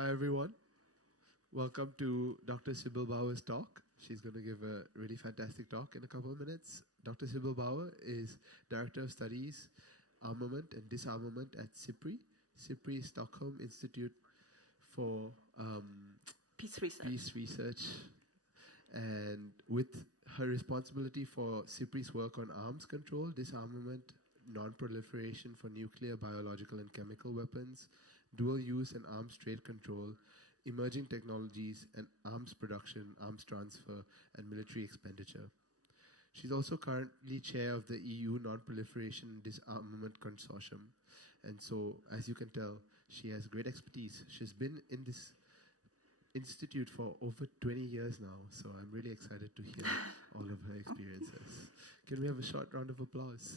Hi, everyone. Welcome to Dr. Sibylle Bauer's talk. She's going to give a really fantastic talk in a couple of minutes. Dr. Sibylle Bauer is Director of Studies, Armament and Disarmament at SIPRI. SIPRI is Stockholm Institute for Peace Research. And with her responsibility for SIPRI's work on arms control, disarmament, non-proliferation for nuclear, biological, and chemical weapons, dual use and arms trade control, emerging technologies, and arms production, arms transfer, and military expenditure. She's also currently chair of the EU Non-Proliferation and Disarmament Consortium. And so, as you can tell, she has great expertise. She's been in this institute for over 20 years now, so I'm really excited to hear all of her experiences. Can we have a short round of applause?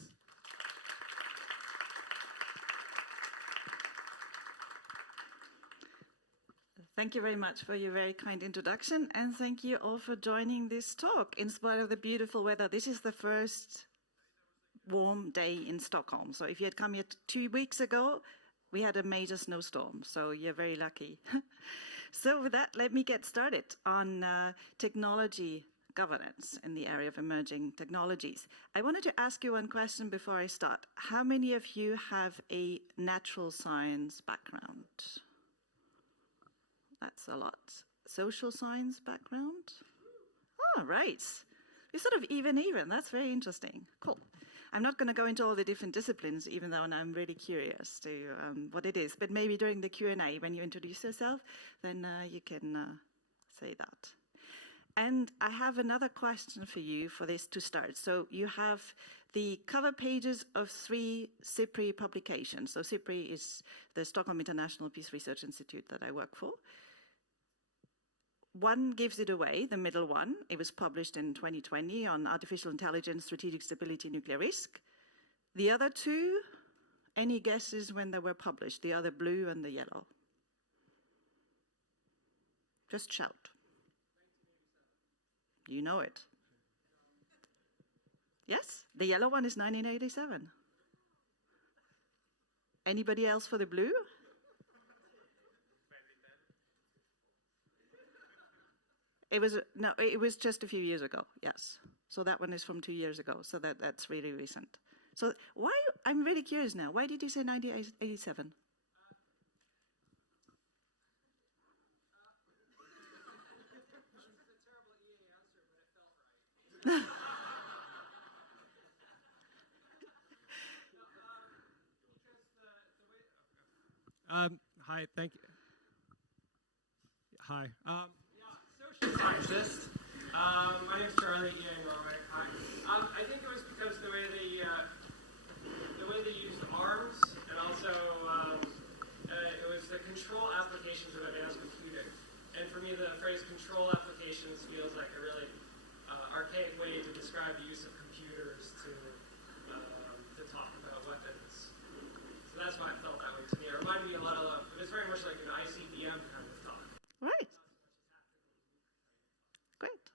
Thank you very much for your very kind introduction, and thank you all for joining this talk in spite of the beautiful weather. This is the first warm day in Stockholm. So if you had come here 2 weeks ago, we had a major snowstorm, so you're very lucky. So with that, let me get started on technology governance in the area of emerging technologies. I wanted to ask you one question before I start. How many of you have a natural science background? That's a lot. Social science background? Oh, right. You're sort of even. That's very interesting. Cool. I'm not going to go into all the different disciplines, even though I'm really curious to what it is. But maybe during the Q&A, when you introduce yourself, then you can say that. And I have another question for you for this to start. So you have the cover pages of 3 SIPRI publications. So SIPRI is the Stockholm International Peace Research Institute that I work for. One gives it away, the middle one. It was published in 2020 on artificial intelligence, strategic stability, nuclear risk. The other 2, any guesses when they were published? The other blue and the yellow. Just shout. You know it. Yes, the yellow one is 1987. Anybody else for the blue? It was just a few years ago, yes. So that one is from 2 years ago, so that's really recent. So why, I'm really curious now, why did you say 1987? Hi, thank you. Hi. Social scientist. My name is Charlie EAGxNordics. Hi. I think it was because the way they used arms, and also it was the control applications of advanced computing. And for me, the phrase control applications feels like a really archaic way to describe the use of computers to talk about weapons. So that's why it felt that way to me. It reminded me a lot of, it was very much like an ICBM kind of talk. Right. Great.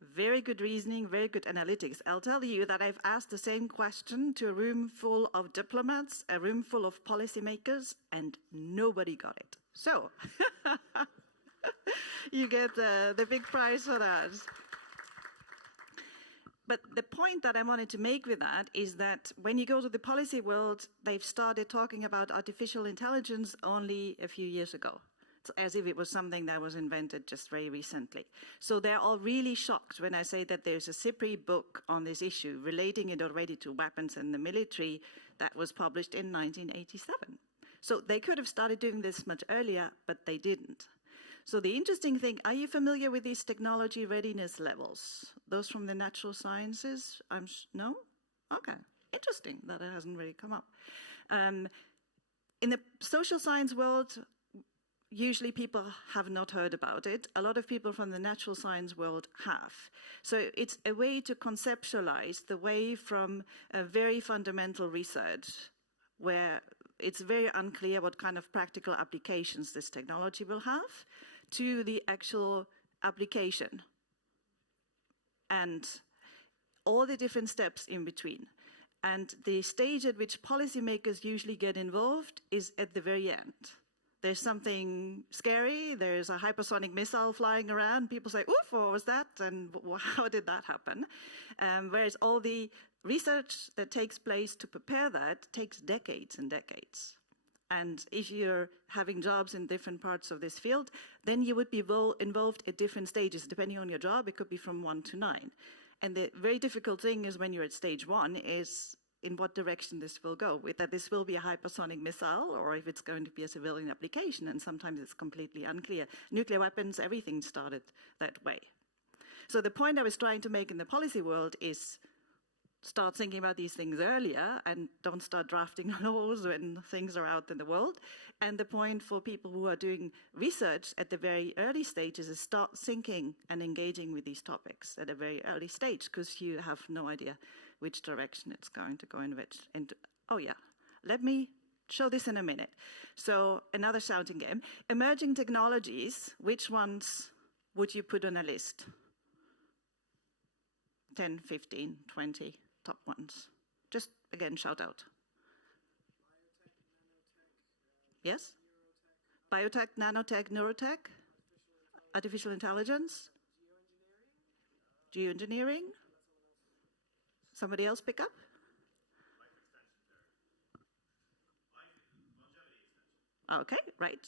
Very good reasoning, very good analytics. I'll tell you that I've asked the same question to a room full of diplomats, a room full of policymakers, and nobody got it. So, you get the big prize for that. But the point that I wanted to make with that is that when you go to the policy world, they've started talking about artificial intelligence only a few years ago. It's as if it was something that was invented just very recently. So they're all really shocked when I say that there's a SIPRI book on this issue, relating it already to weapons and the military, that was published in 1987. So they could have started doing this much earlier, but they didn't. So the interesting thing, are you familiar with these technology readiness levels? Those from the natural sciences? No? Okay, interesting that it hasn't really come up. In the social science world, usually people have not heard about it. A lot of people from the natural science world have. So it's a way to conceptualize the way from a very fundamental research where it's very unclear what kind of practical applications this technology will have to the actual application and all the different steps in between. And the stage at which policymakers usually get involved is at the very end. there's something scary, there's a hypersonic missile flying around, people say, oof, what was that, and how did that happen? Whereas all the research that takes place to prepare that takes decades and decades. And if you're having jobs in different parts of this field, then you would be involved at different stages. Depending on your job, it could be from 1 to 9. And the very difficult thing is when you're at stage 1 is in what direction this will go, with that this will be a hypersonic missile or if it's going to be a civilian application, and sometimes it's completely unclear. Nuclear weapons, everything started that way. So the point I was trying to make in the policy world is start thinking about these things earlier and don't start drafting laws when things are out in the world. And the point for people who are doing research at the very early stages is start thinking and engaging with these topics at a very early stage, because you have no idea which direction it's going to go in which. And oh yeah, let me show this in a minute. So another shouting game. Emerging technologies, which ones would you put on a list? 10, 15, 20 top ones. Just again, shout out. Yes? Biotech, nanotech, neurotech, artificial intelligence, geoengineering. Somebody else pick up? Okay, right.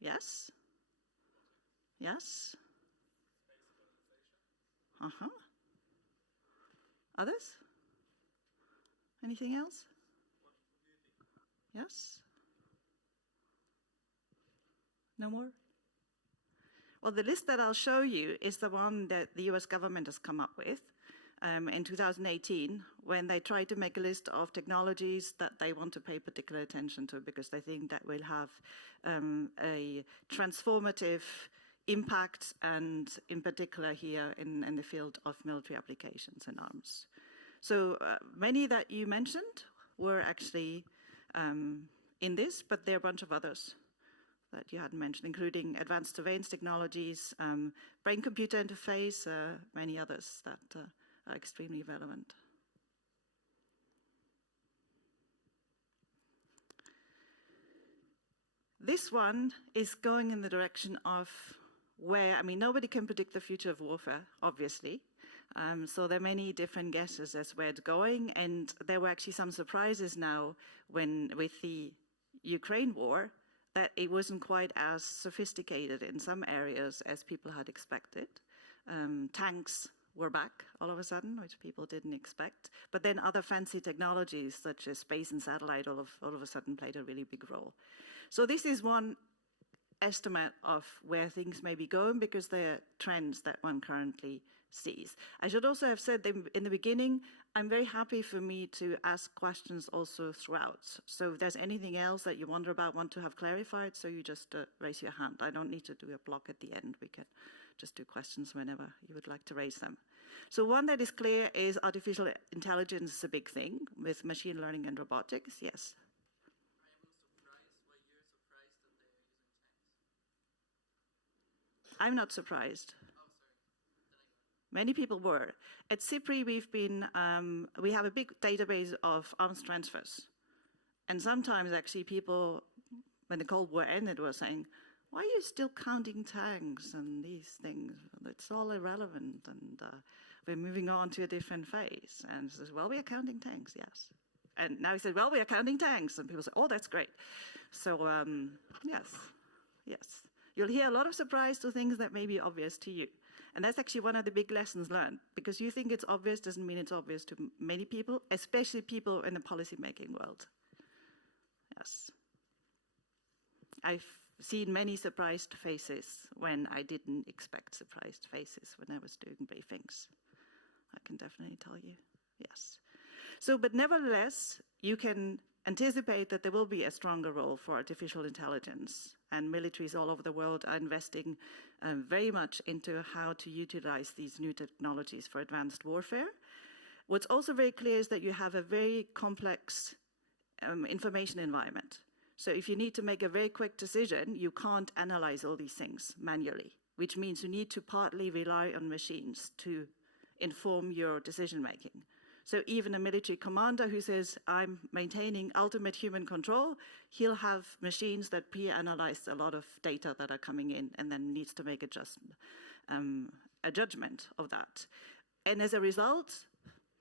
Yes. Yes. Uh-huh. Others? Anything else? Yes? No more? Well, the list that I'll show you is the one that the US government has come up with in 2018, when they tried to make a list of technologies that they want to pay particular attention to because they think that will have a transformative impact, and in particular here in the field of military applications and arms. So many that you mentioned were actually in this, but there are a bunch of others that you hadn't mentioned, including advanced surveillance technologies, brain-computer interface, many others that are extremely relevant. This one is going in the direction of where, I mean, nobody can predict the future of warfare, obviously. So there are many different guesses as where it's going, and there were actually some surprises now when, with the Ukraine war, that it wasn't quite as sophisticated in some areas as people had expected. Tanks were back all of a sudden, which people didn't expect. But then other fancy technologies such as space and satellite all of a sudden played a really big role. So this is one estimate of where things may be going, because there are trends that one currently sees. I should also have said that in the beginning, I'm very happy for me to ask questions also throughout. So if there's anything else that you wonder about, want to have clarified, so you just raise your hand. I don't need to do a block at the end. We can just do questions whenever you would like to raise them. So one that is clear is artificial intelligence is a big thing with machine learning and robotics. Yes? I'm not surprised. Many people were. At SIPRI, we have a big database of arms transfers. And sometimes actually people, when the Cold War ended, were saying, why are you still counting tanks and these things? It's all irrelevant, and we're moving on to a different phase. And he says, well, we are counting tanks, yes. And now he said, well, we are counting tanks. And people say, oh, that's great. So, yes, yes. You'll hear a lot of surprise to things that may be obvious to you. And that's actually one of the big lessons learned, because you think it's obvious doesn't mean it's obvious to many people, especially people in the policy-making world. Yes. I've seen many surprised faces when I didn't expect surprised faces when I was doing briefings. I can definitely tell you, yes. So, but nevertheless, you can anticipate that there will be a stronger role for artificial intelligence, and militaries all over the world are investing very much into how to utilize these new technologies for advanced warfare. What's also very clear is that you have a very complex information environment. So if you need to make a very quick decision, you can't analyze all these things manually, which means you need to partly rely on machines to inform your decision making. So even a military commander who says, I'm maintaining ultimate human control, he'll have machines that pre-analyze a lot of data that are coming in and then needs to make a judgment of that. And as a result,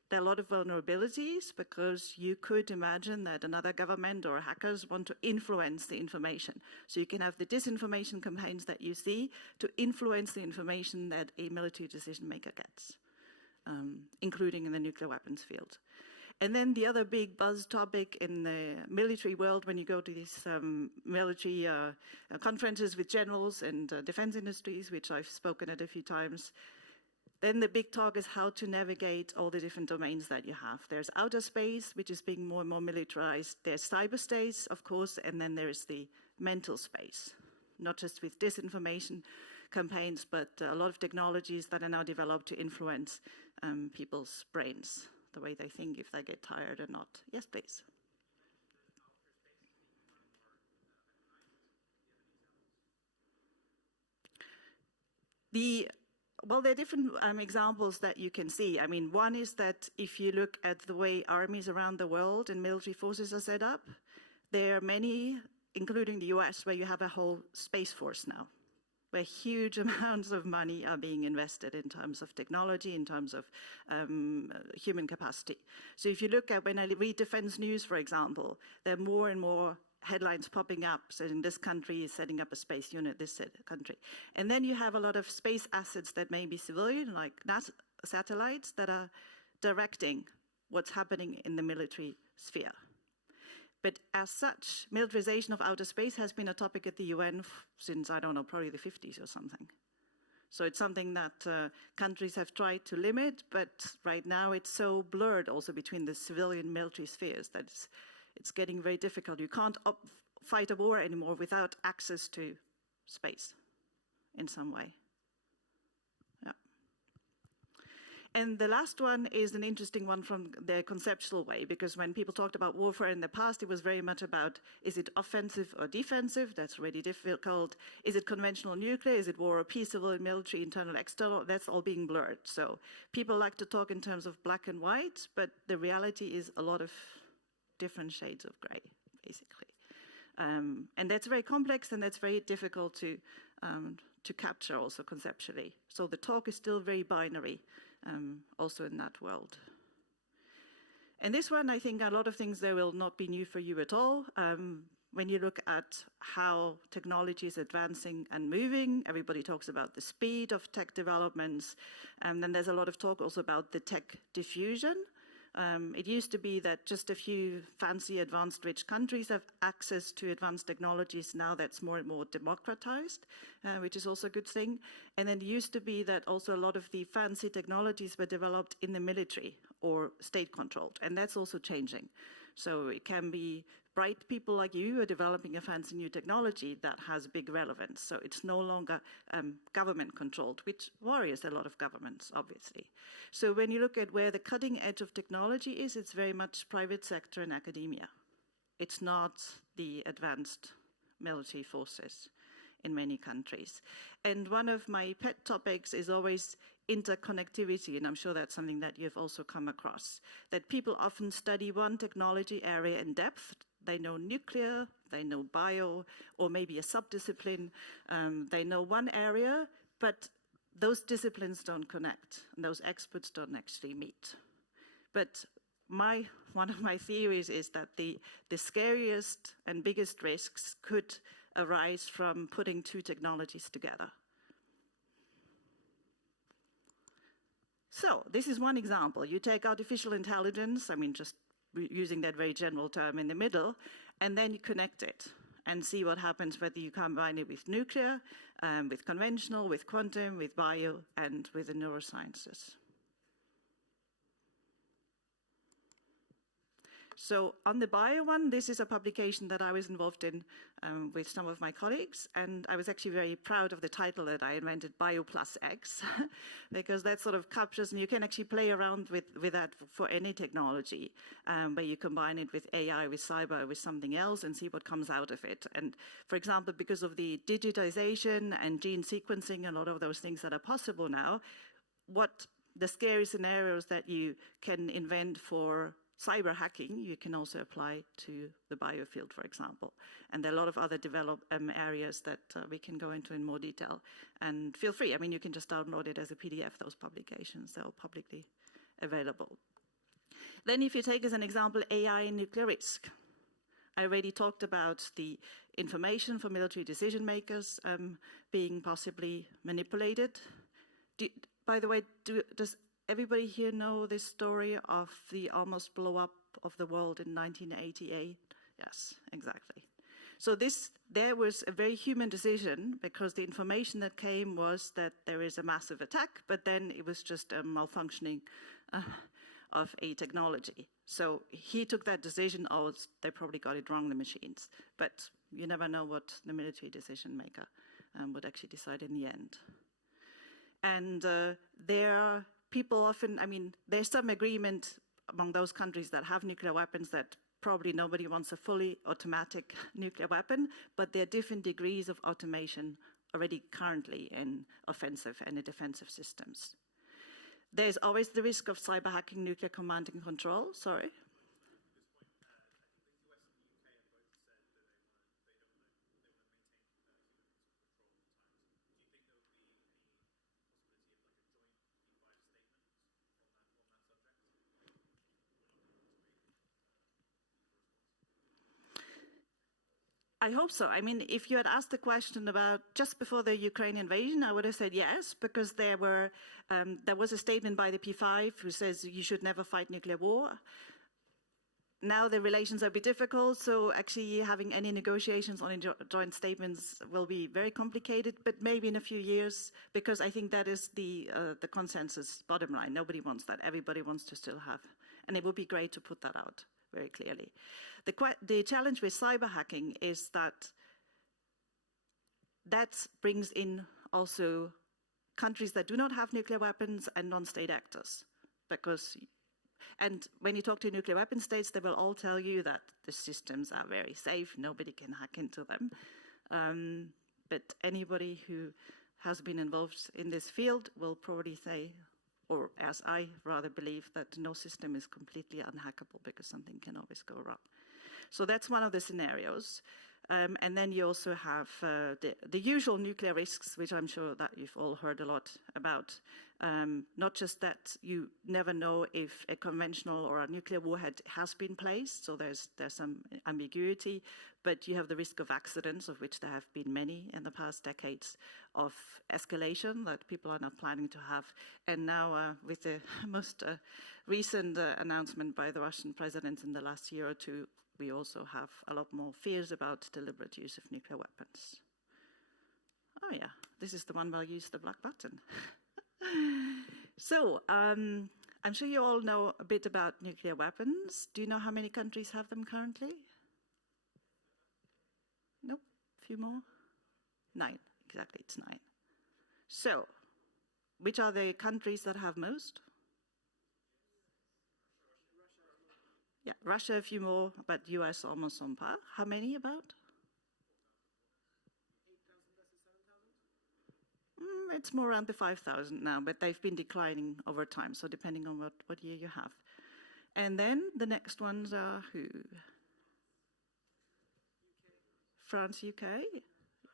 there are a lot of vulnerabilities because you could imagine that another government or hackers want to influence the information. So you can have the disinformation campaigns that you see to influence the information that a military decision maker gets, including in the nuclear weapons field. And then the other big buzz topic in the military world, when you go to these military conferences with generals and defense industries, which I've spoken at a few times, then the big talk is how to navigate all the different domains that you have. There's outer space, which is being more and more militarized. There's cyberspace, of course, and then there's the mental space, not just with disinformation campaigns, but a lot of technologies that are now developed to influence people's brains, the way they think, if they get tired or not. Yes, please. Well, there are different examples that you can see. I mean, one is that if you look at the way armies around the world and military forces are set up, there are many, including the US, where you have a whole space force now, where huge amounts of money are being invested in terms of technology, in terms of human capacity. So if you look at, when I read defense news, for example, there are more and more headlines popping up saying this country is setting up a space unit, this country. And then you have a lot of space assets that may be civilian, like satellites, that are directing what's happening in the military sphere. But as such, militarization of outer space has been a topic at the UN since, I don't know, probably the 50s or something. So it's something that countries have tried to limit, but right now it's so blurred also between the civilian military spheres that it's getting very difficult. You can't fight a war anymore without access to space in some way. Yeah. And the last one is an interesting one from the conceptual way, because when people talked about warfare in the past, it was very much about, is it offensive or defensive? That's really difficult. Is it conventional nuclear? Is it war or peace, civil and military, internal, external? That's all being blurred. So people like to talk in terms of black and white, but the reality is a lot of different shades of gray, basically. And that's very complex, and that's very difficult to capture also conceptually. So the talk is still very binary, also in that world. And this one, I think a lot of things there will not be new for you at all. When you look at how technology is advancing and moving, everybody talks about the speed of tech developments, and then there's a lot of talk also about the tech diffusion. It used to be that just a few fancy, advanced, rich countries have access to advanced technologies. Now that's more and more democratized, which is also a good thing. And then it used to be that also a lot of the fancy technologies were developed in the military or state-controlled, and that's also changing. So it can be bright people like you who are developing a fancy new technology that has big relevance. So it's no longer government-controlled, which worries a lot of governments, obviously. So when you look at where the cutting edge of technology is, it's very much private sector and academia. It's not the advanced military forces in many countries. And one of my pet topics is always interconnectivity, and I'm sure that's something that you've also come across, that people often study one technology area in depth. They know nuclear, they know bio, or maybe a subdiscipline. They know one area, but those disciplines don't connect, and those experts don't actually meet. But one of my theories is that the scariest and biggest risks could arise from putting two technologies together. So this is one example. You take artificial intelligence, I mean, just using that very general term in the middle, and then you connect it and see what happens whether you combine it with nuclear, with conventional, with quantum, with bio, and with the neurosciences. So on the bio one, this is a publication that I was involved in with some of my colleagues, and I was actually very proud of the title that I invented, Bio plus X, because that sort of captures, and you can actually play around with that for any technology, where you combine it with AI, with cyber, with something else, and see what comes out of it. And for example, because of the digitization and gene sequencing, a lot of those things that are possible now, what the scary scenarios that you can invent for cyber hacking, you can also apply to the biofield, for example. And there are a lot of other areas that we can go into in more detail. And feel free, I mean, you can just download it as a PDF, those publications. They're all publicly available. Then if you take as an example AI and nuclear risk. I already talked about the information for military decision makers being possibly manipulated. By the way, does everybody here know this story of the almost blow up of the world in 1988? Yes, exactly. So there was a very human decision, because the information that came was that there is a massive attack, but then it was just a malfunctioning of a technology. So he took that decision, oh, they probably got it wrong, the machines. But you never know what the military decision maker would actually decide in the end. And there are people often, I mean, there's some agreement among those countries that have nuclear weapons that probably nobody wants a fully automatic nuclear weapon, but there are different degrees of automation already currently in offensive and in defensive systems. There's always the risk of cyber hacking nuclear command and control. Sorry. I hope so. I mean, if you had asked the question about just before the Ukraine invasion, I would have said yes, because there was a statement by the P5 who says you should never fight nuclear war. Now the relations are a bit difficult, so actually having any negotiations on joint statements will be very complicated, but maybe in a few years, because I think that is the consensus bottom line. Nobody wants that. Everybody wants to still have, and it would be great to put that out very clearly. The challenge with cyber hacking is that brings in also countries that do not have nuclear weapons and non-state actors. And when you talk to nuclear weapon states, they will all tell you that the systems are very safe, nobody can hack into them. But anybody who has been involved in this field will probably say, or as I rather believe, that no system is completely unhackable because something can always go wrong. So that's one of the scenarios. And then you also have the usual nuclear risks, which I'm sure that you've all heard a lot about. Not just that you never know if a conventional or a nuclear warhead has been placed, so there's some ambiguity, but you have the risk of accidents, of which there have been many in the past decades, of escalation that people are not planning to have. And now with the most recent announcement by the Russian president in the last year or two, we also have a lot more fears about deliberate use of nuclear weapons. Oh yeah, this is the one where I use the black button. So, I'm sure you all know a bit about nuclear weapons. Do you know how many countries have them currently? Nope, a few more? 9, exactly, it's 9. So, which are the countries that have most? Yeah, Russia a few more, but US almost on par. How many about? 8,000 versus 7,000? It's more around the 5,000 now, but they've been declining over time, so depending on what year you have. And then the next ones are who? France, UK,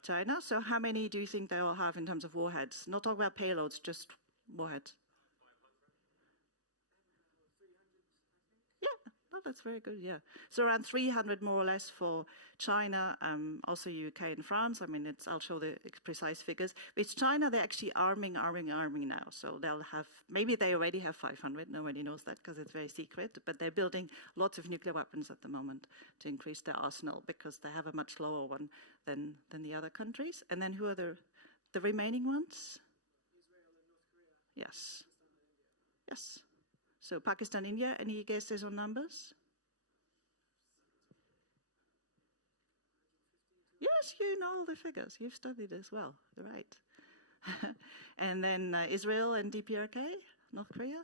China. So how many do you think they all have in terms of warheads? Not talking about payloads, just warheads. That's very good, yeah. So around 300 more or less for China, also UK and France. I mean, I'll show the precise figures. With China, they're actually arming now. So they'll have, maybe they already have 500, nobody knows that because it's very secret, but they're building lots of nuclear weapons at the moment to increase their arsenal because they have a much lower one than the other countries. And then who are the remaining ones? Israel and North Korea. Yes. Yes. So Pakistan, India, any guesses on numbers? Yes, you know all the figures. You've studied as well, right? And then Israel and DPRK, North Korea?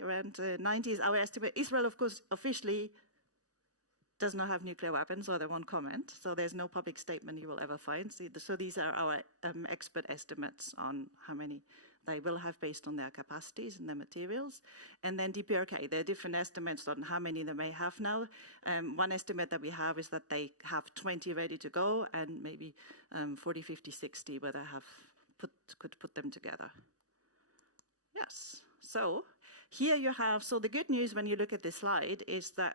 Around 90 is our estimate. Israel, of course, officially does not have nuclear weapons, or they won't comment. So there's no public statement you will ever find. So these are our expert estimates on how many they will have based on their capacities and their materials. And then DPRK, there are different estimates on how many they may have now. One estimate that we have is that they have 20 ready to go, and maybe 40, 50, 60 where they could put them together. Yes, so here you have, so the good news when you look at this slide is that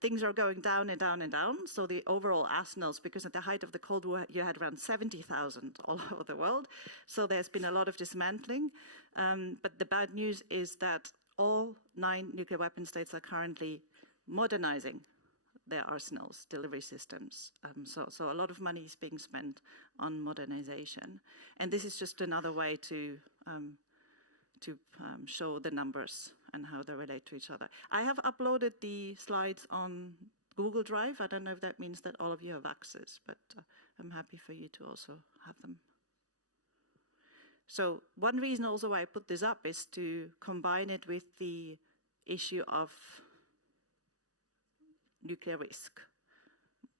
things are going down and down and down. So the overall arsenals, because at the height of the Cold War, you had around 70,000 all over the world. So there's been a lot of dismantling. But the bad news is that all 9 nuclear weapon states are currently modernizing their arsenals, delivery systems. So a lot of money is being spent on modernization. And this is just another way to show the numbers and how they relate to each other. I have uploaded the slides on Google Drive. I don't know if that means that all of you have access, but I'm happy for you to also have them. So one reason also why I put this up is to combine it with the issue of nuclear risk.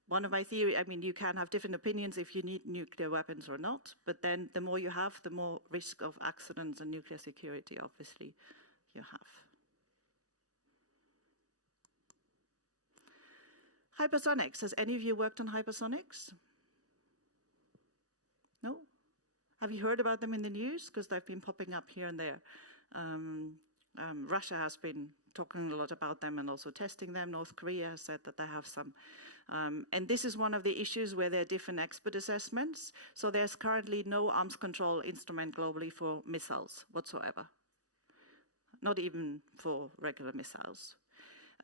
One of my theories, I mean, you can have different opinions if you need nuclear weapons or not, but then the more you have, the more risk of accidents and nuclear security, obviously, you have. Hypersonics. Has any of you worked on hypersonics? No? Have you heard about them in the news? Because they've been popping up here and there. Russia has been talking a lot about them and also testing them. North Korea has said that they have some. And this is one of the issues where there are different expert assessments. So there's currently no arms control instrument globally for missiles whatsoever. Not even for regular missiles.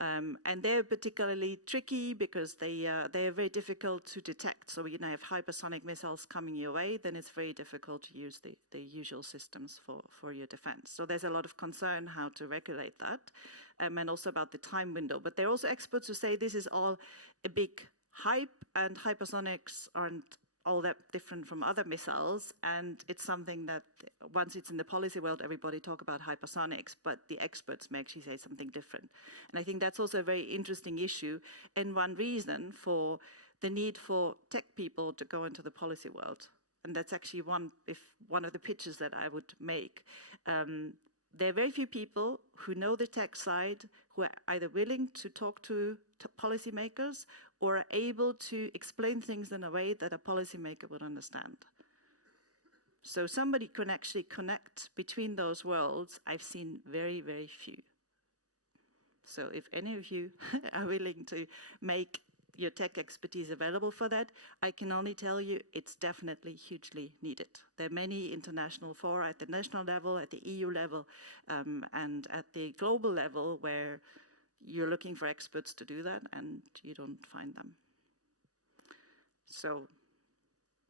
And they're particularly tricky because they are very difficult to detect. So, you know, if hypersonic missiles coming your way, then it's very difficult to use the usual systems for your defense. So there's a lot of concern how to regulate that, and also about the time window. But there are also experts who say this is all a big hype, and hypersonics aren't all that different from other missiles, and it's something that once it's in the policy world, everybody talk about hypersonics, but the experts may actually say something different. And I think that's also a very interesting issue, and one reason for the need for tech people to go into the policy world. And that's actually one of the pitches that I would make. There are very few people who know the tech side who are either willing to talk to policymakers or are able to explain things in a way that a policymaker would understand. So somebody can actually connect between those worlds. I've seen very, very few. So if any of you are willing to make your tech expertise available for that, I can only tell you it's definitely hugely needed. There are many international fora at the national level, at the EU level, and at the global level where you're looking for experts to do that and you don't find them. So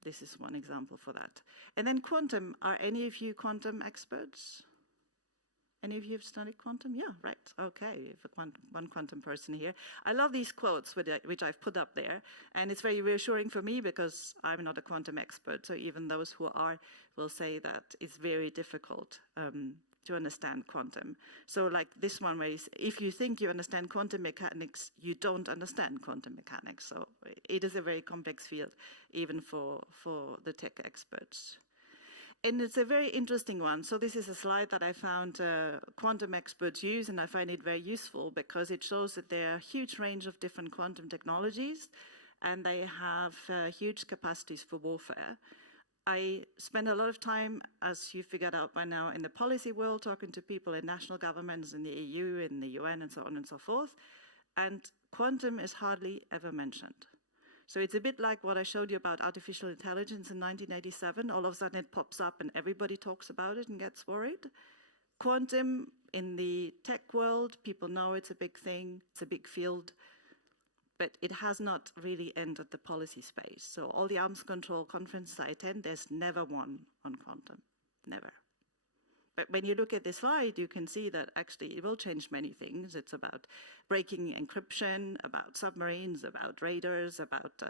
this is one example for that. And then quantum, are any of you quantum experts? Any of you have studied quantum? Yeah, right. Okay, one quantum person here. I love these quotes which I've put up there, and it's very reassuring for me because I'm not a quantum expert. So even those who are will say that it's very difficult to understand quantum. So like this one where if you think you understand quantum mechanics, you don't understand quantum mechanics. So it is a very complex field, even for the tech experts. And it's a very interesting one. So this is a slide that I found quantum experts use, and I find it very useful because it shows that there are a huge range of different quantum technologies, and they have huge capacities for warfare. I spend a lot of time, as you figured out by now, in the policy world, talking to people in national governments, in the EU, in the UN, and so on and so forth, and quantum is hardly ever mentioned. So it's a bit like what I showed you about artificial intelligence in 1987. All of a sudden it pops up and everybody talks about it and gets worried. Quantum, in the tech world, people know it's a big thing, it's a big field, but it has not really entered the policy space. So all the arms control conferences I attend, there's never one on quantum, never. But when you look at this slide, you can see that actually it will change many things. It's about breaking encryption, about submarines, about radars, about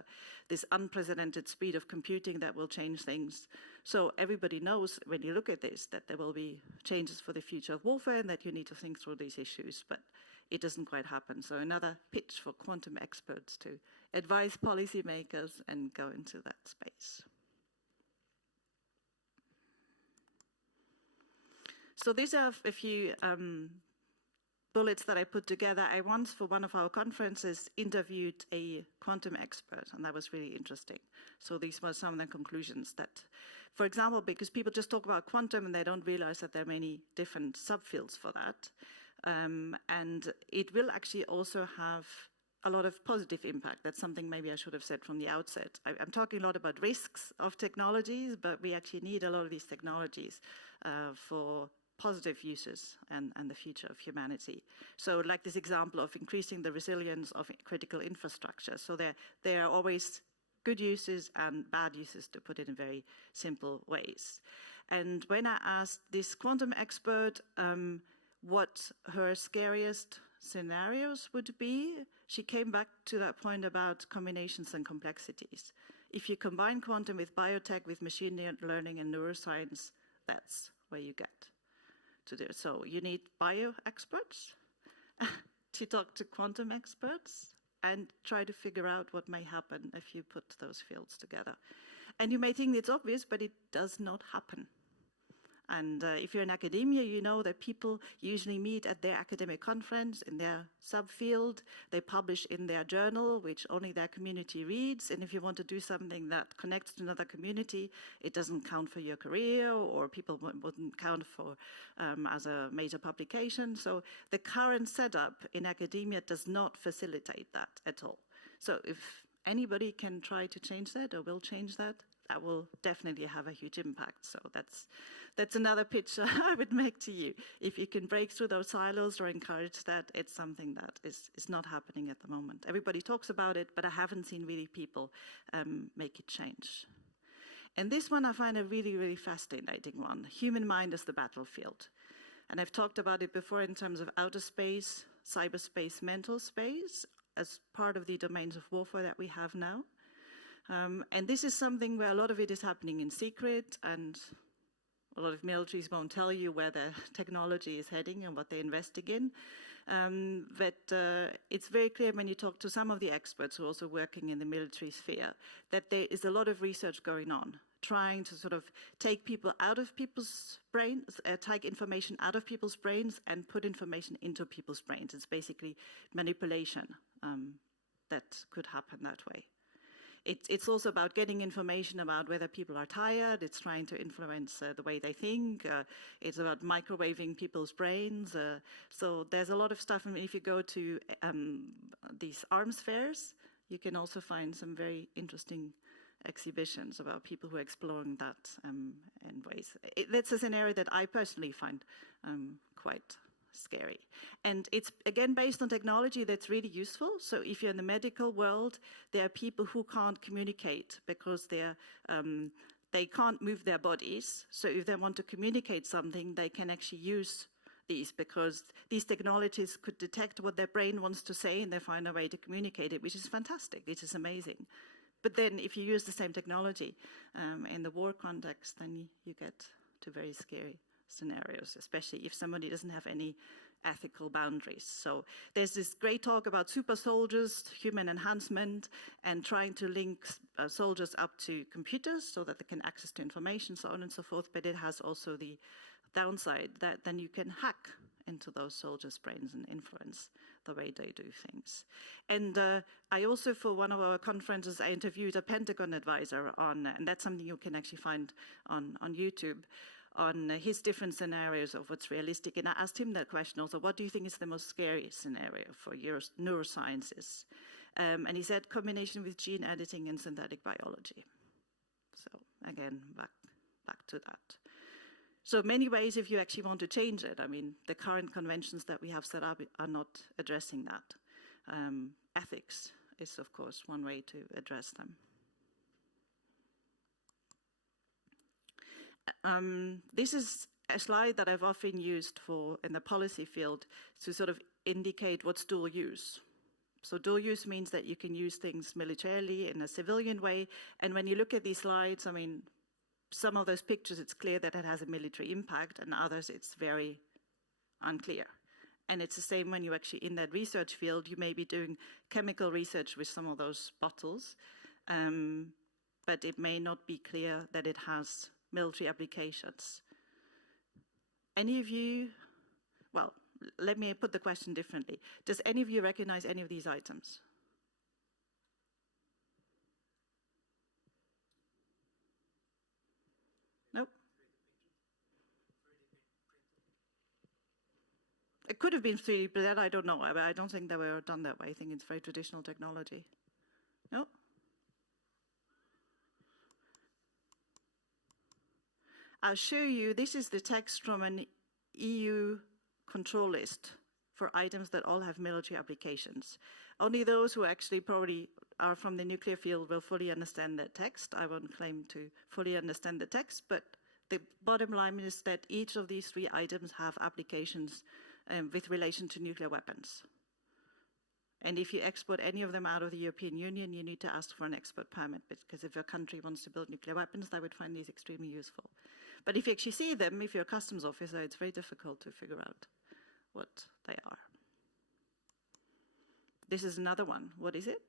this unprecedented speed of computing that will change things. So everybody knows when you look at this that there will be changes for the future of warfare and that you need to think through these issues, but it doesn't quite happen. So another pitch for quantum experts to advise policymakers and go into that space. So these are a few bullets that I put together. I once, for one of our conferences, interviewed a quantum expert, and that was really interesting. So these were some of the conclusions that, for example, because people just talk about quantum and they don't realize that there are many different subfields for that. And it will actually also have a lot of positive impact. That's something maybe I should have said from the outset. I'm talking a lot about risks of technologies, but we actually need a lot of these technologies for positive uses and the future of humanity. So like this example of increasing the resilience of critical infrastructure. So there are always good uses and bad uses, to put it in very simple ways. And when I asked this quantum expert what her scariest scenarios would be, she came back to that point about combinations and complexities. If you combine quantum with biotech, with machine learning and neuroscience, that's where you get to do. So you need bio experts to talk to quantum experts and try to figure out what may happen if you put those fields together. And you may think it's obvious, but it does not happen. And if you're in academia, you know that people usually meet at their academic conference in their subfield. They publish in their journal, which only their community reads. And if you want to do something that connects to another community, it doesn't count for your career, or people wouldn't count for as a major publication. So the current setup in academia does not facilitate that at all. So if anybody can try to change that or will change that, that will definitely have a huge impact. So that's another pitch I would make to you. If you can break through those silos or encourage that, it's something that is not happening at the moment. Everybody talks about it, but I haven't seen really people make it change. And this one I find a really, really fascinating one. Human mind as the battlefield. And I've talked about it before in terms of outer space, cyberspace, mental space, as part of the domains of warfare that we have now. And this is something where a lot of it is happening in secret, and a lot of militaries won't tell you where their technology is heading and what they're investing in. But it's very clear when you talk to some of the experts who are also working in the military sphere that there is a lot of research going on, trying to sort of take people out of people's brains, take information out of people's brains and put information into people's brains. It's basically manipulation that could happen that way. It's also about getting information about whether people are tired. It's trying to influence the way they think. It's about microwaving people's brains. So there's a lot of stuff. I mean, if you go to these arms fairs, you can also find some very interesting exhibitions about people who are exploring that in ways. That's a scenario that I personally find quite scary. And it's, again, based on technology that's really useful. So if you're in the medical world, there are people who can't communicate because they can't move their bodies. So if they want to communicate something, they can actually use these, because these technologies could detect what their brain wants to say and they find a way to communicate it, which is fantastic, which is amazing. But then if you use the same technology in the war context, then you get to very scary scenarios, especially if somebody doesn't have any ethical boundaries. So there's this great talk about super soldiers, human enhancement, and trying to link soldiers up to computers so that they can access to information, so on and so forth. But it has also the downside that then you can hack into those soldiers' brains and influence the way they do things. And I also, for one of our conferences, I interviewed a Pentagon advisor on, and that's something you can actually find on YouTube, on his different scenarios of what's realistic. And I asked him that question also, what do you think is the most scary scenario for your neurosciences? And he said combination with gene editing and synthetic biology. So again, back to that. So many ways, if you actually want to change it, I mean, the current conventions that we have set up are not addressing that. Ethics is, of course, one way to address them. This is a slide that I've often used in the policy field to sort of indicate what's dual use. So dual use means that you can use things militarily in a civilian way. And when you look at these slides, I mean, some of those pictures, it's clear that it has a military impact, and others, it's very unclear. And it's the same when you're actually in that research field. You may be doing chemical research with some of those bottles, but it may not be clear that it has military applications. any of you, well, let me put the question differently. Does any of you recognize any of these items? Nope. It could have been 3D, but that I don't know. I don't think they were done that way. I think it's very traditional technology. No? I'll show you, this is the text from an EU control list for items that all have military applications. Only those who actually probably are from the nuclear field will fully understand that text. I won't claim to fully understand the text, but the bottom line is that each of these 3 items have applications with relation to nuclear weapons. And if you export any of them out of the European Union, you need to ask for an export permit, because if your country wants to build nuclear weapons, they would find these extremely useful. But if you actually see them, if you're a customs officer, it's very difficult to figure out what they are. This is another one. What is it?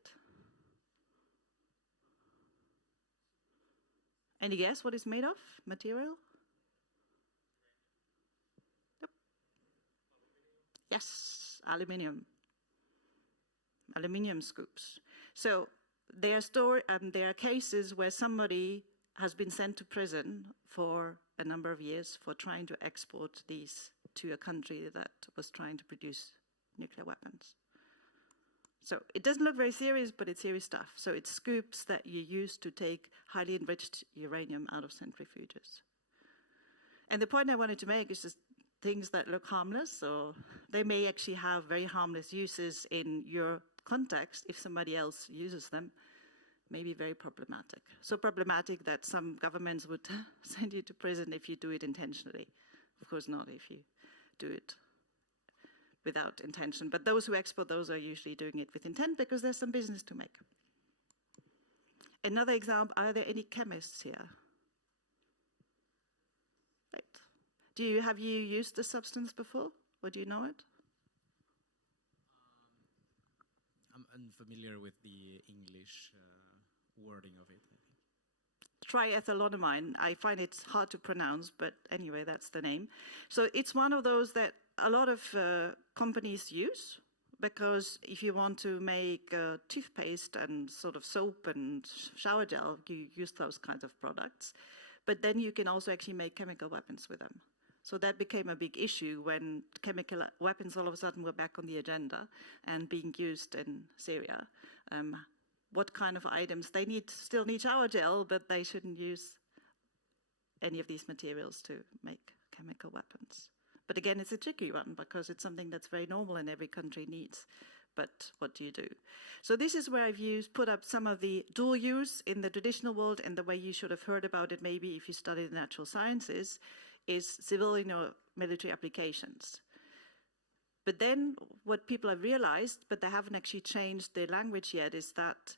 Any guess what it's made of? Material? Yep. Yes, aluminium. Aluminium scoops. So there are cases where somebody has been sent to prison for a number of years for trying to export these to a country that was trying to produce nuclear weapons. So it doesn't look very serious, but it's serious stuff. So it's scoops that you use to take highly enriched uranium out of centrifuges. And the point I wanted to make is just things that look harmless, or they may actually have very harmless uses in your context. If somebody else uses them, may be very problematic. So problematic that some governments would send you to prison if you do it intentionally. Of course not if you do it without intention. But those who export those are usually doing it with intent, because there's some business to make. Another example, are there any chemists here? Right. Have you used the substance before, or do you know it? I'm unfamiliar with the English wording of it. Triethanolamine. I find it hard to pronounce, but anyway, that's the name. So it's one of those that a lot of companies use, because if you want to make toothpaste and sort of soap and shower gel, you use those kinds of products. But then you can also actually make chemical weapons with them. So that became a big issue when chemical weapons all of a sudden were back on the agenda and being used in Syria. What kind of items? They still need shower gel, but they shouldn't use any of these materials to make chemical weapons. But again, it's a tricky one, because it's something that's very normal and every country needs. But what do you do? So this is where I've put up some of the dual use in the traditional world, and the way you should have heard about it maybe if you studied natural sciences, is civilian or military applications. But then what people have realized, but they haven't actually changed their language yet, is that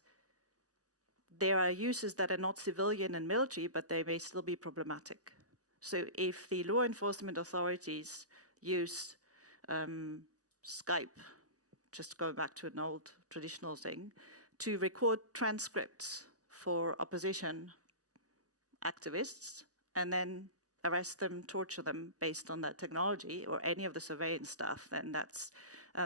there are uses that are not civilian and military, but they may still be problematic. So if the law enforcement authorities use Skype, just going back to an old traditional thing, to record transcripts for opposition activists and then arrest them, torture them based on that technology, or any of the surveillance stuff, then that's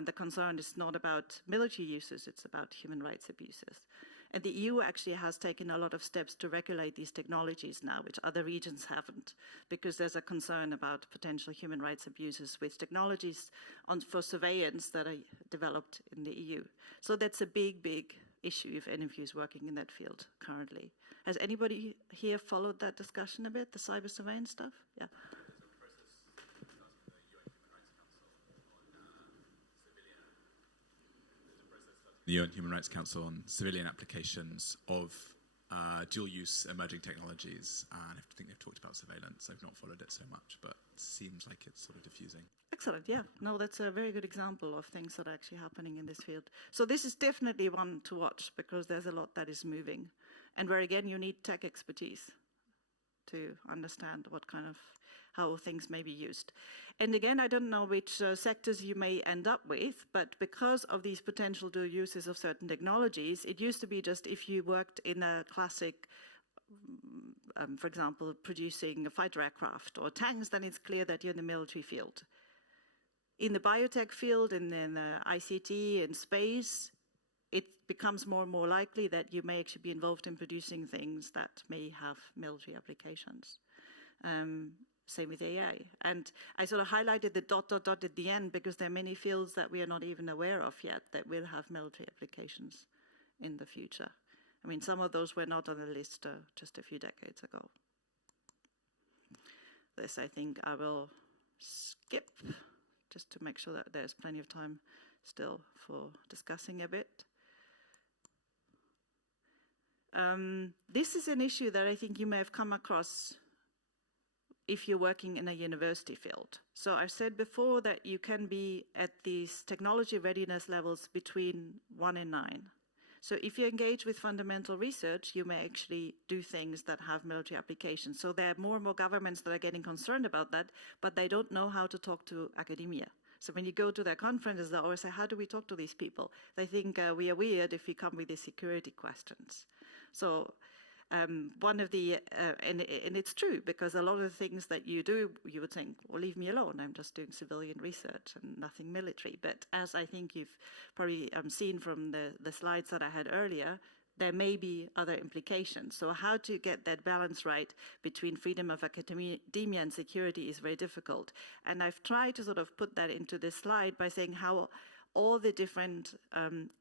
the concern is not about military uses, it's about human rights abuses. And the EU actually has taken a lot of steps to regulate these technologies now, which other regions haven't, because there's a concern about potential human rights abuses with technologies for surveillance that are developed in the EU. So that's a big, big issue if any of you is working in that field currently. Has anybody here followed that discussion a bit, the cyber surveillance stuff? Yeah. The UN Human Rights Council on civilian applications of dual-use emerging technologies, and I think they've talked about surveillance. I've not followed it so much, but it seems like it's sort of diffusing. Excellent, yeah. No, that's a very good example of things that are actually happening in this field. So this is definitely one to watch, because there's a lot that is moving, and where again you need tech expertise to understand what kind of, how things may be used. And again, I don't know which sectors you may end up with, but because of these potential dual uses of certain technologies, it used to be just if you worked in a classic for example, producing a fighter aircraft or tanks, then it's clear that you're in the military field. In the biotech field, in the ICT, in space, it becomes more and more likely that you may actually be involved in producing things that may have military applications. Same with AI. And I sort of highlighted the ... at the end because there are many fields that we are not even aware of yet that will have military applications in the future. I mean, some of those were not on the list just a few decades ago. This, I think, I will skip just to make sure that there's plenty of time still for discussing a bit. This is an issue that I think you may have come across if you're working in a university field. So I've said before that you can be at these technology readiness levels between 1 and 9. So if you engage with fundamental research, you may actually do things that have military applications. So there are more and more governments that are getting concerned about that, but they don't know how to talk to academia. So when you go to their conferences, they always say, how do we talk to these people? They think we are weird if we come with these security questions. So one of the, and it's true, because a lot of the things that you do, you would think, well, leave me alone. I'm just doing civilian research and nothing military. But as I think you've probably seen from the slides that I had earlier, there may be other implications. So how to get that balance right between freedom of academia and security is very difficult. And I've tried to sort of put that into this slide by saying how all the different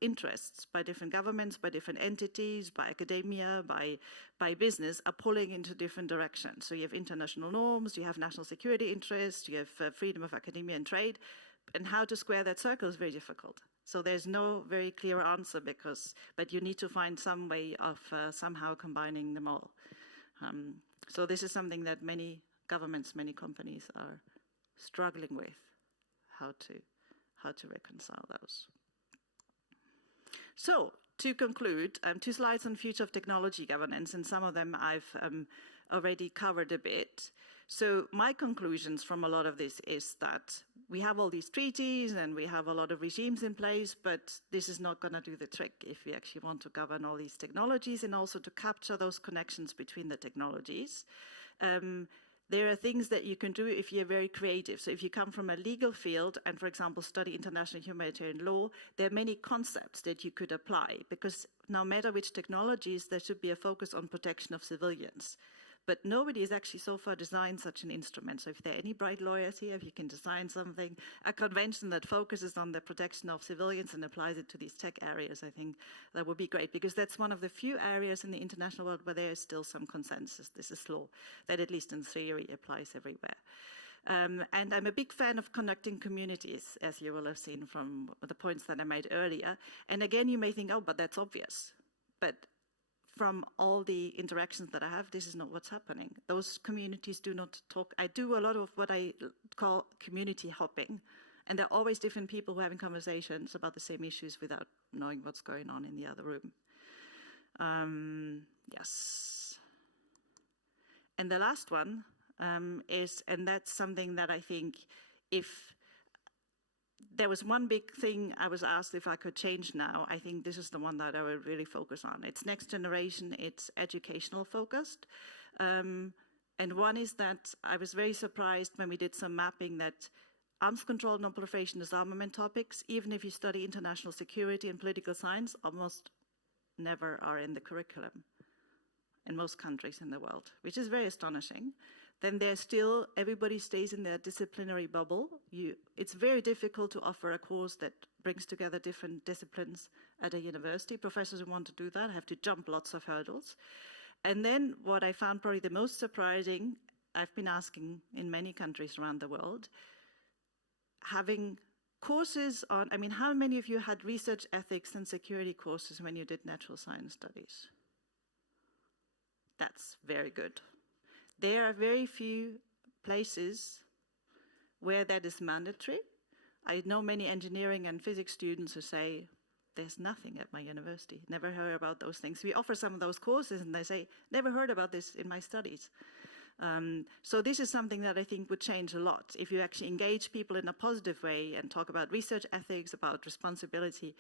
interests by different governments, by different entities, by academia, by business are pulling into different directions. So you have international norms, you have national security interests, you have freedom of academia and trade, and how to square that circle is very difficult. So there's no very clear answer but you need to find some way of somehow combining them all. So this is something that many governments, many companies are struggling with, how to reconcile those. So, to conclude, 2 slides on future of technology governance, and some of them I've already covered a bit. So my conclusions from a lot of this is that we have all these treaties and we have a lot of regimes in place, but this is not going to do the trick if we actually want to govern all these technologies and also to capture those connections between the technologies. There are things that you can do if you're very creative. So if you come from a legal field and, for example, study international humanitarian law, there are many concepts that you could apply because no matter which technologies, there should be a focus on protection of civilians. But nobody has actually so far designed such an instrument. So if there are any bright lawyers here, if you can design something, a convention that focuses on the protection of civilians and applies it to these tech areas, I think that would be great, because that's one of the few areas in the international world where there is still some consensus. This is law that, at least in theory, applies everywhere. And I'm a big fan of connecting communities, as you will have seen from the points that I made earlier. And again, you may think, oh, but that's obvious. But from all the interactions that I have, this is not what's happening. Those communities do not talk. I do a lot of what I call community hopping, and there are always different people who are having conversations about the same issues without knowing what's going on in the other room. Yes. And the last one is, and that's something that I think if there was one big thing I was asked if I could change now, I think this is the one that I will really focus on. It's next generation, it's educational focused. And one is that I was very surprised when we did some mapping that arms control, non-proliferation, disarmament topics, even if you study international security and political science, almost never are in the curriculum in most countries in the world, which is very astonishing. Then there's still, everybody stays in their disciplinary bubble. It's very difficult to offer a course that brings together different disciplines at a university. Professors who want to do that have to jump lots of hurdles. And then what I found probably the most surprising, I've been asking in many countries around the world, having courses on, I mean, how many of you had research ethics and security courses when you did natural science studies? That's very good. There are very few places where that is mandatory. I know many engineering and physics students who say, there's nothing at my university, never heard about those things. We offer some of those courses and they say, never heard about this in my studies. So this is something that I think would change a lot if you actually engage people in a positive way and talk about research ethics, about responsibility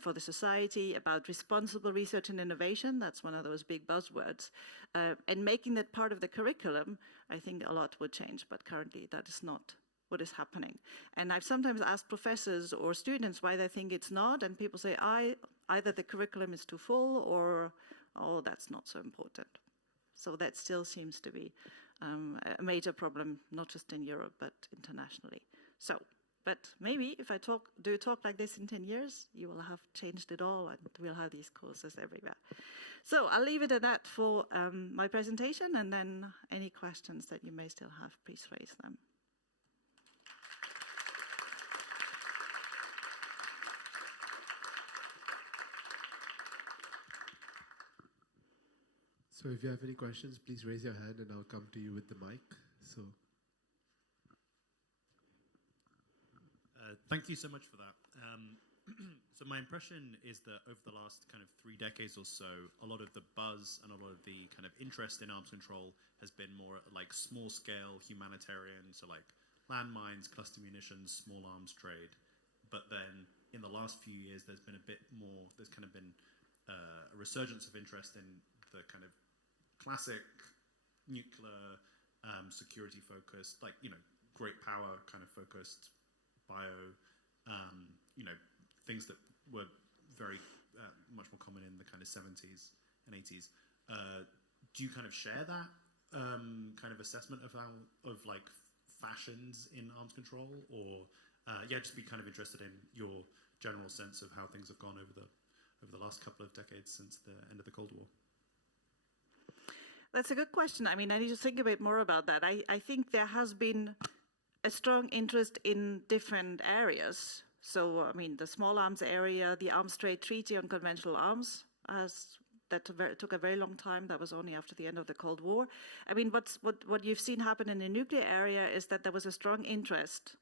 for the society, about responsible research and innovation. That's one of those big buzzwords. And making that part of the curriculum, I think a lot would change, but currently that is not what is happening. And I've sometimes asked professors or students why they think it's not, and people say either the curriculum is too full or, oh, that's not so important. So that still seems to be a major problem, not just in Europe, but internationally. So, but maybe if I do a talk like this in 10 years, you will have changed it all and we'll have these courses everywhere. So I'll leave it at that for my presentation, and then any questions that you may still have, please raise them. So if you have any questions, please raise your hand and I'll come to you with the mic. So, thank you so much for that. So my impression is that over the last kind of 3 decades or so, a lot of the buzz and a lot of the kind of interest in arms control has been more like small scale humanitarian, so like landmines, cluster munitions, small arms trade. But then in the last few years, there's been a bit more, there's kind of been a resurgence of interest in the kind of classic nuclear security focused, like, you know, great power kind of focused bio, you know, things that were very much more common in the kind of 70s and 80s. Do you kind of share that kind of assessment of how, of like fashions in arms control, or yeah, just be kind of interested in your general sense of how things have gone over the last couple of decades since the end of the Cold War? That's a good question. I mean, I need to think a bit more about that. I think there has been a strong interest in different areas. So, I mean, the small arms area, the Arms Trade Treaty on Conventional Arms, that took a very long time. That was only after the end of the Cold War. I mean, what you've seen happen in the nuclear area is that there was a strong interest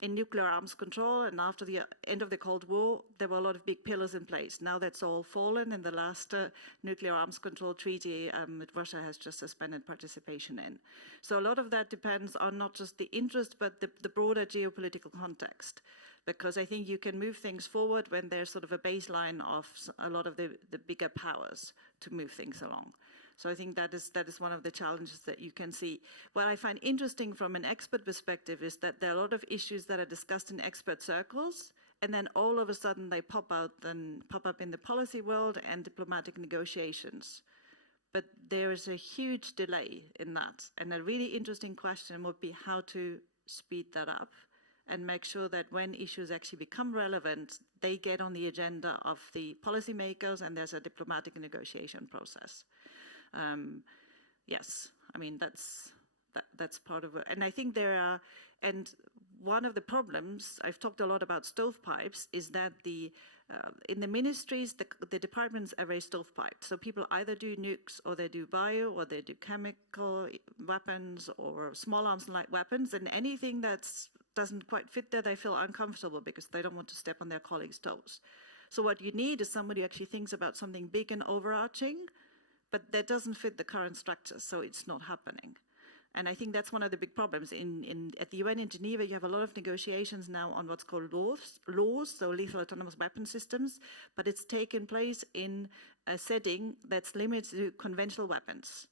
in nuclear arms control, and after the end of the Cold War, there were a lot of big pillars in place. Now that's all fallen, and the last nuclear arms control treaty that Russia has just suspended participation in. So a lot of that depends on not just the interest, but the broader geopolitical context. Because I think you can move things forward when there's sort of a baseline of a lot of the bigger powers to move things along. So I think that is one of the challenges that you can see. What I find interesting from an expert perspective is that there are a lot of issues that are discussed in expert circles, and then all of a sudden they pop up in the policy world and diplomatic negotiations. But there is a huge delay in that. And a really interesting question would be how to speed that up and make sure that when issues actually become relevant, they get on the agenda of the policymakers and there's a diplomatic negotiation process. Yes, I mean, that's part of it. And I think and one of the problems, I've talked a lot about stovepipes, is that in the ministries, the departments are very stovepiped. So people either do nukes, or they do bio, or they do chemical weapons, or small arms and light weapons, and anything that doesn't quite fit there, they feel uncomfortable because they don't want to step on their colleagues' toes. So what you need is somebody who actually thinks about something big and overarching, but that doesn't fit the current structure, so it's not happening. And I think that's one of the big problems. At the UN in Geneva, you have a lot of negotiations now on what's called laws, so lethal autonomous weapon systems, but it's taken place in a setting that's limited to conventional weapons.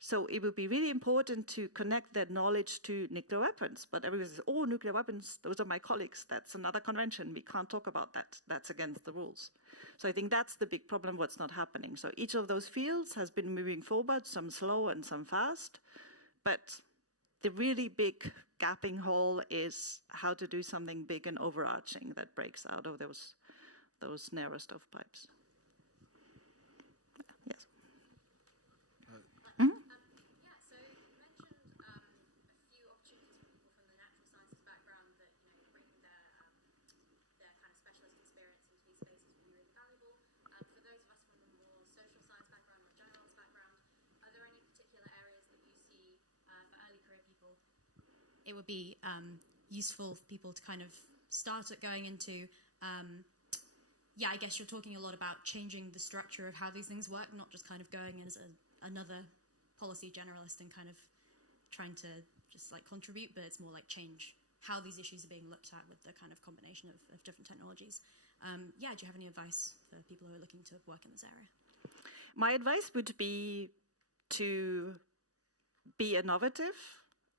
So it would be really important to connect that knowledge to nuclear weapons. But everybody says, oh, nuclear weapons, those are my colleagues. That's another convention. We can't talk about that. That's against the rules. So I think that's the big problem, what's not happening. So each of those fields has been moving forward, some slow and some fast. But the really big gapping hole is how to do something big and overarching that breaks out of those narrow stovepipes. Yes. It would be useful for people to kind of start at going into, yeah, I guess you're talking a lot about changing the structure of how these things work, not just kind of going in as another policy generalist and kind of trying to just like contribute, but it's more like change how these issues are being looked at with the kind of combination of different technologies. Yeah, do you have any advice for people who are looking to work in this area? My advice would be to be innovative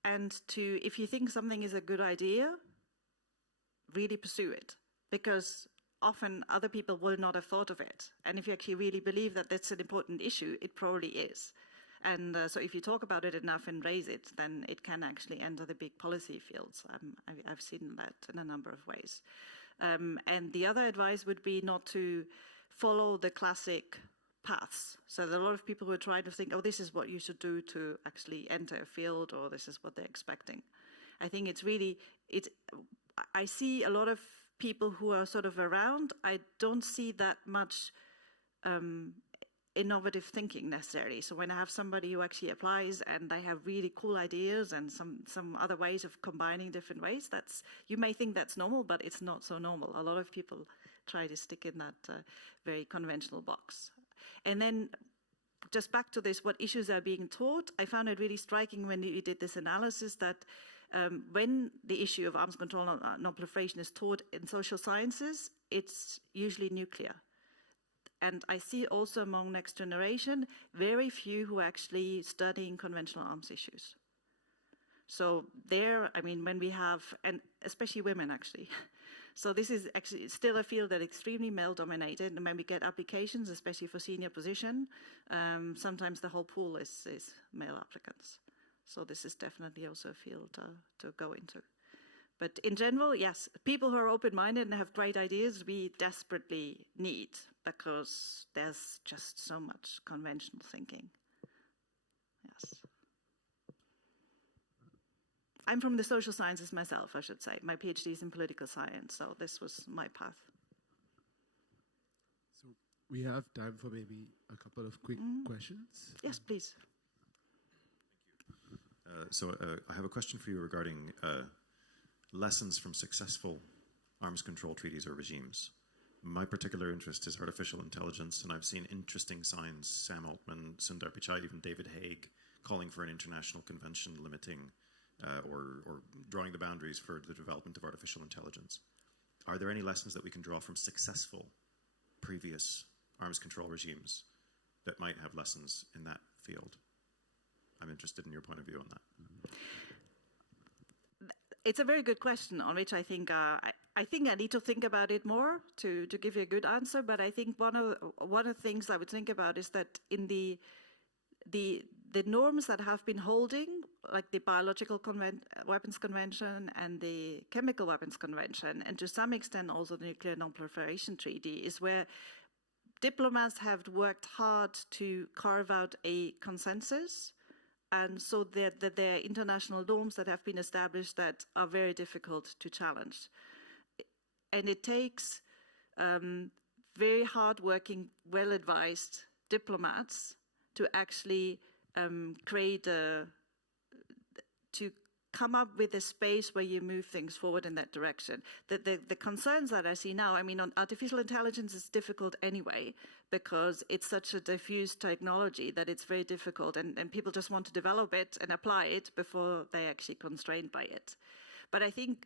and to, if you think something is a good idea, really pursue it, because often other people will not have thought of it. And if you actually really believe that that's an important issue, it probably is. And so if you talk about it enough and raise it, then it can actually enter the big policy fields. I've seen that in a number of ways. And the other advice would be not to follow the classic paths. So there are a lot of people who are trying to think, oh, this is what you should do to actually enter a field, or this is what they're expecting. I think it's really, I see a lot of people who are sort of around. I don't see that much innovative thinking necessarily. So when I have somebody who actually applies and they have really cool ideas and some other ways of combining different ways, you may think that's normal, but it's not so normal. A lot of people try to stick in that very conventional box. And then just back to this, what issues are being taught, I found it really striking when you did this analysis that when the issue of arms control and non-proliferation is taught in social sciences, it's usually nuclear. And I see also among next generation, very few who are actually studying conventional arms issues. So there, I mean, when we have, and especially women actually, so this is actually still a field that is extremely male-dominated, and when we get applications, especially for senior position, sometimes the whole pool is male applicants. So this is definitely also a field to go into. But in general, yes, people who are open-minded and have great ideas we desperately need, because there's just so much conventional thinking. Yes. I'm from the social sciences myself, I should say. My PhD is in political science, so this was my path. So we have time for maybe a couple of quick questions. Yes, please. I have a question for you regarding lessons from successful arms control treaties or regimes. My particular interest is artificial intelligence, and I've seen interesting signs, Sam Altman, Sundar Pichai, even David Haig, calling for an international convention limiting or drawing the boundaries for the development of artificial intelligence. Are there any lessons that we can draw from successful previous arms control regimes that might have lessons in that field? I'm interested in your point of view on that. It's a very good question on which I think I need to think about it more to give you a good answer. But I think one of the things I would think about is that in the norms that have been holding, like the biological weapons convention and the chemical weapons convention, and to some extent also the nuclear non-proliferation treaty, is where diplomats have worked hard to carve out a consensus. And so there are international norms that have been established that are very difficult to challenge. And it takes very hard-working, well-advised diplomats to actually to come up with a space where you move things forward in that direction. The concerns that I see now, I mean, on artificial intelligence is difficult anyway, because it's such a diffuse technology that it's very difficult, and people just want to develop it and apply it before they're actually constrained by it. But I think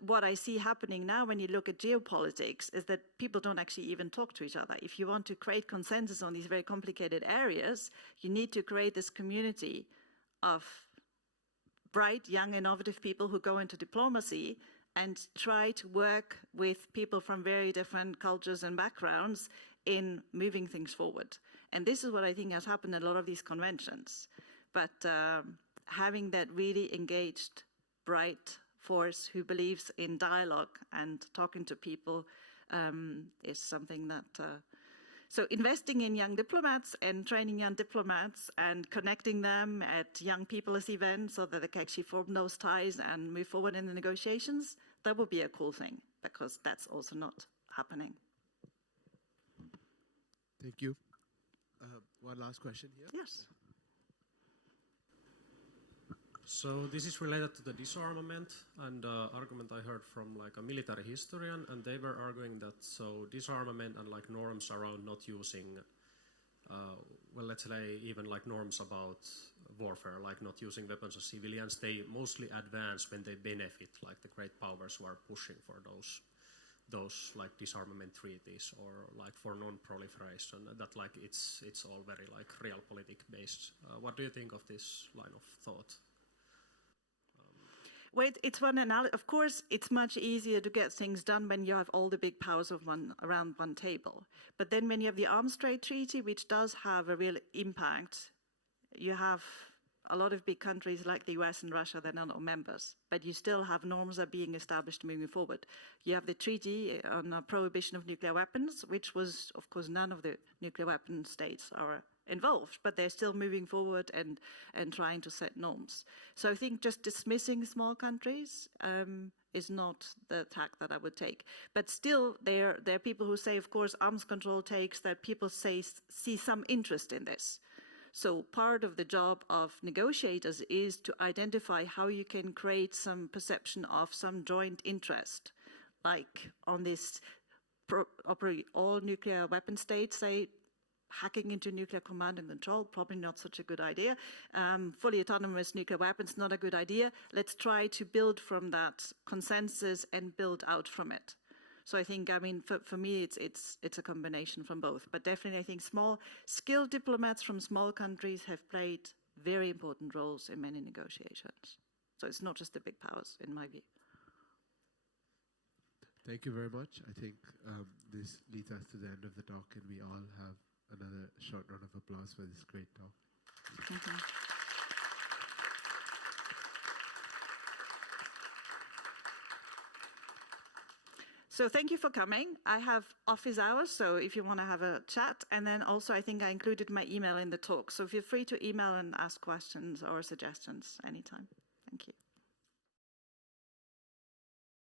what I see happening now when you look at geopolitics is that people don't actually even talk to each other. If you want to create consensus on these very complicated areas, you need to create this community of bright, young, innovative people who go into diplomacy and try to work with people from very different cultures and backgrounds in moving things forward. And this is what I think has happened in a lot of these conventions. But having that really engaged, bright force who believes in dialogue and talking to people is something that... So investing in young diplomats and training young diplomats and connecting them at young people's events so that they can actually form those ties and move forward in the negotiations, that would be a cool thing, because that's also not happening. Thank you. One last question here. Yes. So this is related to the disarmament and argument I heard from like a military historian, and they were arguing that so disarmament and like norms around not using, well, let's say even like norms about warfare, like not using weapons of civilians. They mostly advance when they benefit, like the great powers who are pushing for those like disarmament treaties or like for non-proliferation. That like it's all very like realpolitik based. What do you think of this line of thought? Well, it's one analysis. Of course, it's much easier to get things done when you have all the big powers of around one table. But then when you have the Arms Trade Treaty, which does have a real impact, you have a lot of big countries like the US and Russia that are not members, but you still have norms that are being established moving forward. You have the treaty on prohibition of nuclear weapons, which was, of course, none of the nuclear weapon states are involved, but they're still moving forward and trying to set norms. So I think just dismissing small countries is not the tack that I would take. But still, there are people who say, of course, arms control takes that people see some interest in this. So part of the job of negotiators is to identify how you can create some perception of some joint interest, like on this all nuclear weapon states say hacking into nuclear command and control, probably not such a good idea. Fully autonomous nuclear weapons, not a good idea. Let's try to build from that consensus and build out from it. So I think, I mean, for me, it's a combination from both. But definitely, I think small, skilled diplomats from small countries have played very important roles in many negotiations. So it's not just the big powers, in my view. Thank you very much. I think this leads us to the end of the talk, and we all have another short round of applause for this great talk. Thank you. So thank you for coming. I have office hours, so if you want to have a chat, and then also I think I included my email in the talk, so feel free to email and ask questions or suggestions anytime. Thank you.